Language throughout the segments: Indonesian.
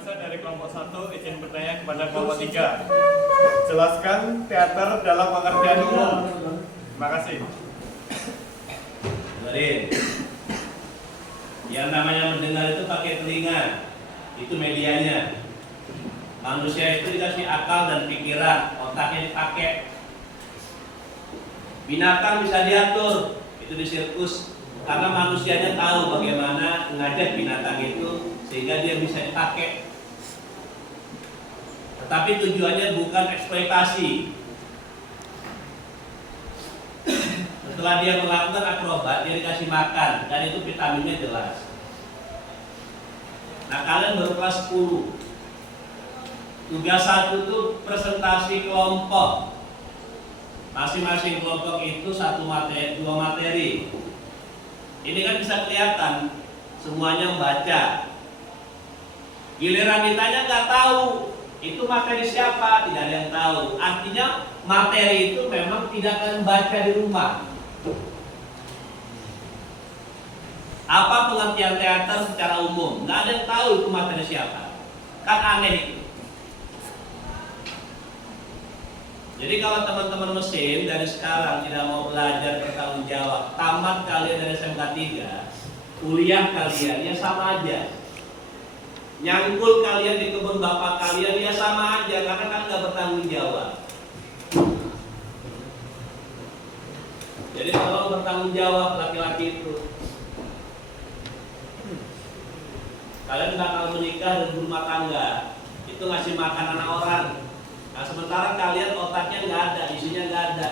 masa dari kelompok 1 izin bertanya kepada kelompok 3. Jelaskan teater dalam pengertian umum. Terima kasih. Dengerin. Yang namanya mendengar itu pakai telinga. Itu medianya. Manusia itu dikasih akal dan pikiran, otaknya dipakai. Binatang bisa diatur, itu di sirkus. Karena manusianya tahu bagaimana mengajak binatang itu sehingga dia bisa dipakai. Tetapi tujuannya bukan eksploitasi. Setelah dia melakukan akrobat, dia dikasih makan dan itu vitaminnya jelas. Nah, kalian baru kelas 10. Tugas 1 itu presentasi kelompok. Masing-masing kelompok itu dua materi. Ini kan bisa kelihatan semuanya membaca. Giliran ditanya nggak tahu itu materi siapa, tidak ada yang tahu. Artinya materi itu memang tidak akan baca di rumah. Apa pengertian teater secara umum? Nggak ada yang tahu itu materi siapa. Kan aneh itu. Jadi kalau teman-teman mesin dari sekarang tidak mau belajar bertanggung jawab, tamat kalian dari SMK 3, kuliah kalian ya sama aja. Nyangkul kalian di kebun bapak kalian ya sama aja, karena kan nggak bertanggung jawab. Jadi tolong bertanggung jawab laki-laki itu. Kalian bakal menikah dan berumah tangga, itu ngasih makan anak orang. Nah, sementara kalian otaknya nggak ada, isinya nggak ada.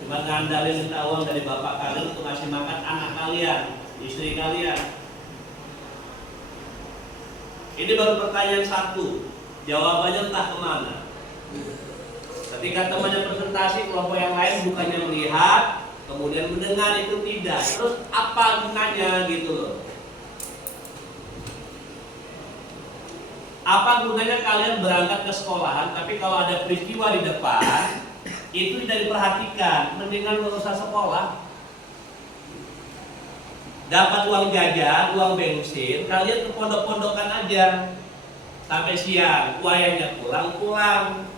Cuma ngandalin minta uang dari bapak kalian untuk ngasih makan anak kalian, istri kalian. Ini baru pertanyaan 1. Jawabannya entah kemana. Ketika temannya presentasi, kelompok yang lain bukannya melihat, kemudian mendengar, itu tidak. Terus apa gunanya gitu loh? Apa gunanya kalian berangkat ke sekolahan, tapi kalau ada peristiwa di depan, itu tidak diperhatikan, mendingan nggak usah sekolah. Dapat uang jajan, uang bensin, kalian ke pondok-pondokan aja. Sampai siang, wayangnya pulang.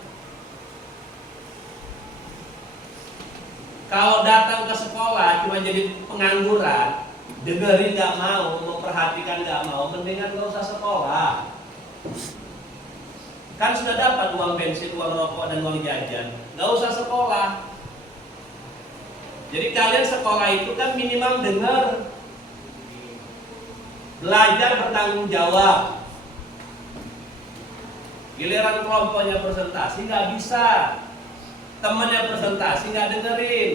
Kalau datang ke sekolah cuma jadi pengangguran, dengerin nggak mau, memperhatikan nggak mau, mendingan nggak usah sekolah. Kan sudah dapat uang bensin, uang rokok, dan uang jajan, nggak usah sekolah. Jadi kalian sekolah itu kan minimal dengar, belajar bertanggung jawab. Giliran kelompoknya presentasi nggak bisa, temennya presentasi nggak dengerin.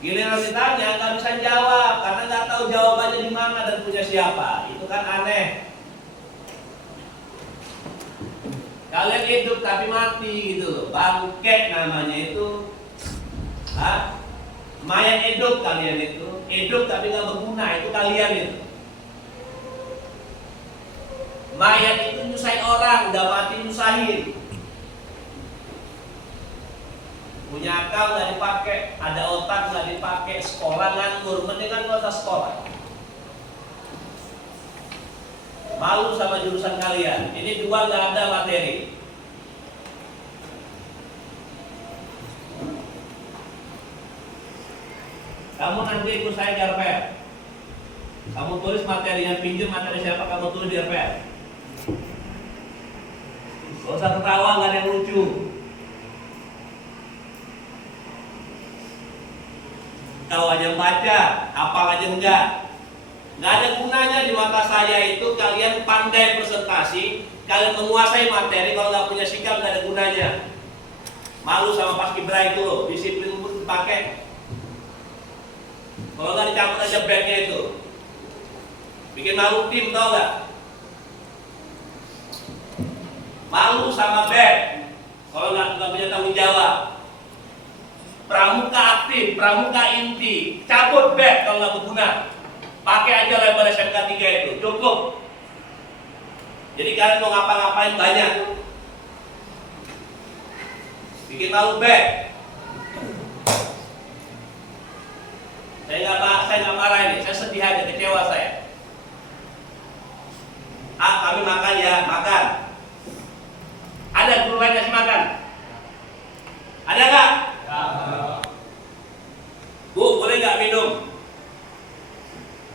Giliran ditanya nggak bisa jawab karena nggak tahu jawabannya di mana dan punya siapa. Itu kan aneh. Kalian hidup tapi mati gitu loh, bangke namanya itu. Mayat hidup kalian itu, hidup tapi nggak berguna, itu kalian itu. Mayat itu nyusahin orang, udah mati nyusahin. Punya akal nggak dipakai, ada otak nggak dipakai, sekolah nganggur, mendingan nggak usah sekolah. Malu sama jurusan kalian. Ini 2 nggak ada materi. Kamu nanti ikut saya di RPR. Kamu tulis materi yang pinjam, materi siapa kamu tulis di RPR. Gak usah ketawa, nggak ada yang lucu. Kau aja baca, hafal aja enggak. Nggak ada gunanya di mata saya itu kalian pandai presentasi, kalian menguasai materi, kalau nggak punya sikap nggak ada gunanya. Malu sama paskibra itu loh, disiplin pun dipakai. Kalau nggak dicampur aja backnya itu, bikin malu tim, tau nggak? Malu sama back, kalau nggak punya tanggung jawab. Pramuka aktif, pramuka inti, cabut back kalau nggak berguna. Pakai aja lebar SMK 3 itu, cukup. Jadi kalian mau ngapa-ngapain banyak. Bikin malu back. Saya nggak marah ini, saya sedih aja, kecewa saya. Kami makan ya, makan. Ada guru lain kasih makan? Ada nggak? Bu, boleh nggak minum?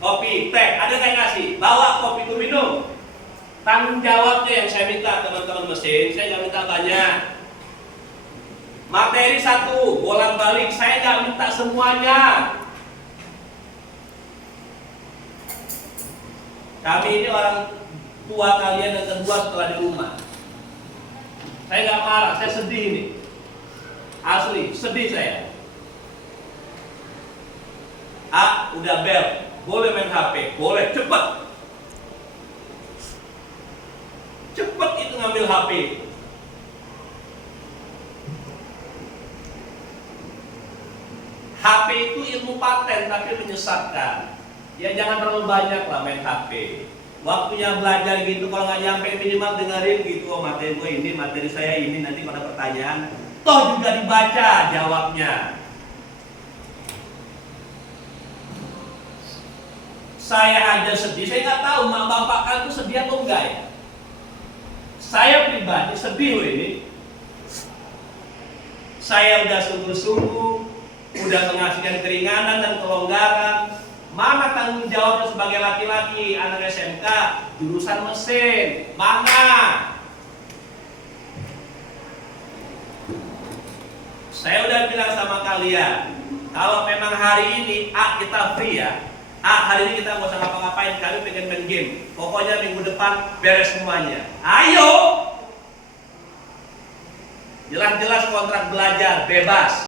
Kopi, teh, ada nggak yang ngasih? Bawa kopi itu minum. Tanggung jawabnya yang saya minta teman-teman mesin, saya nggak minta banyak. Materi satu, bolak-balik, saya nggak minta semuanya. Kami ini orang tua kalian yang kedua setelah di rumah. Saya nggak marah, saya sedih ini. Asli, sedih saya. Udah bel, boleh main HP, boleh, cepet. Cepet itu ngambil HP. HP itu ilmu paten tapi menyesatkan. Ya jangan terlalu banyak lah main HP. Waktunya belajar gitu, kalau nggak nyampe minimal dengerin gitu, oh materi gue ini, materi saya ini, nanti pada pertanyaan, toh juga dibaca jawabnya. Saya aja sedih, saya nggak tahu mak bapak kan tuh sedih atau enggak ya. Saya pribadi sedih loh ini. Saya udah sungguh-sungguh, udah mengasihkan keringanan dan kelonggaran. Mana tanggung jawabnya sebagai laki-laki, anak SMK, jurusan mesin? Mana? Saya udah bilang sama kalian, kalau memang hari ini kita free ya, hari ini kita nggak usah ngapa-ngapain, kami pengen main game. Pokoknya minggu depan beres semuanya. Ayo! Jelas-jelas kontrak belajar, bebas.